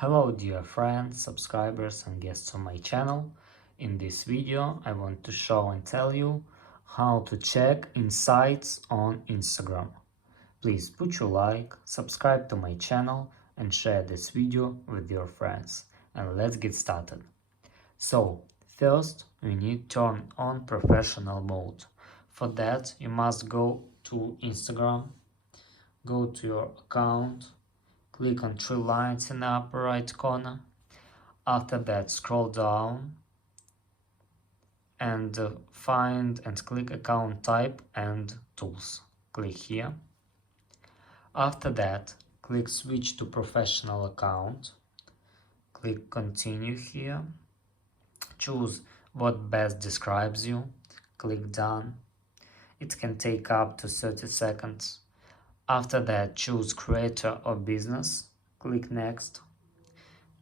Hello dear friends, subscribers and guests on my channel. In this video I want to show and tell you how to check insights on Instagram. Please put your like, subscribe to my channel and share this video with your friends. And let's get started. So first we need to turn on professional mode. For that you must go to Instagram, go to your account, click on three lines in the upper right corner. After that, scroll down and find and click account type and tools. Click here. After that, click switch to professional account. Click continue here. Choose what best describes you. Click done. It can take up to 30 seconds. After that, choose creator or business. Click next.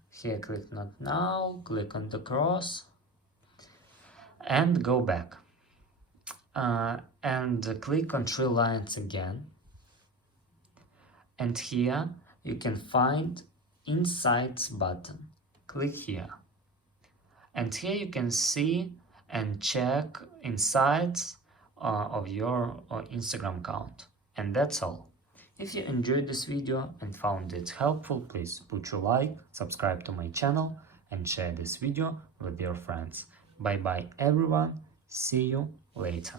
Here click not now, click on the cross and go back. And click on three lines again. And here you can find Insights button. Click here. And here you can see and check insights of your Instagram account. And that's all. If you enjoyed this video and found it helpful, please put your like, subscribe to my channel and share this video with your friends. Bye bye everyone, see you later.